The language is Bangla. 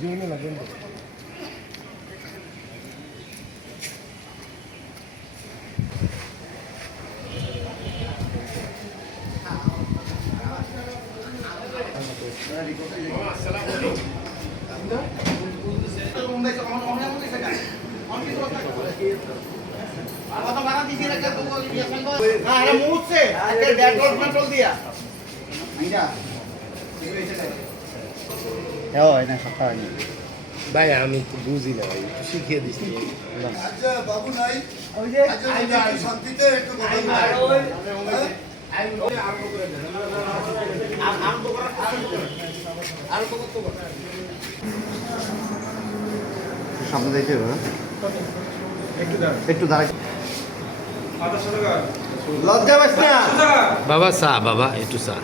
জেনে না জেনে ভাই আমি তো বুঝি না ভাই শিখিয়ে দিচ্ছি আচ্ছা বাবু নাই ওই যে শান্তিতে একটু কথা সামনে দেখে একটু দাঁড়াই লজ্জা পাস না বাবা চা বাবা একটু চা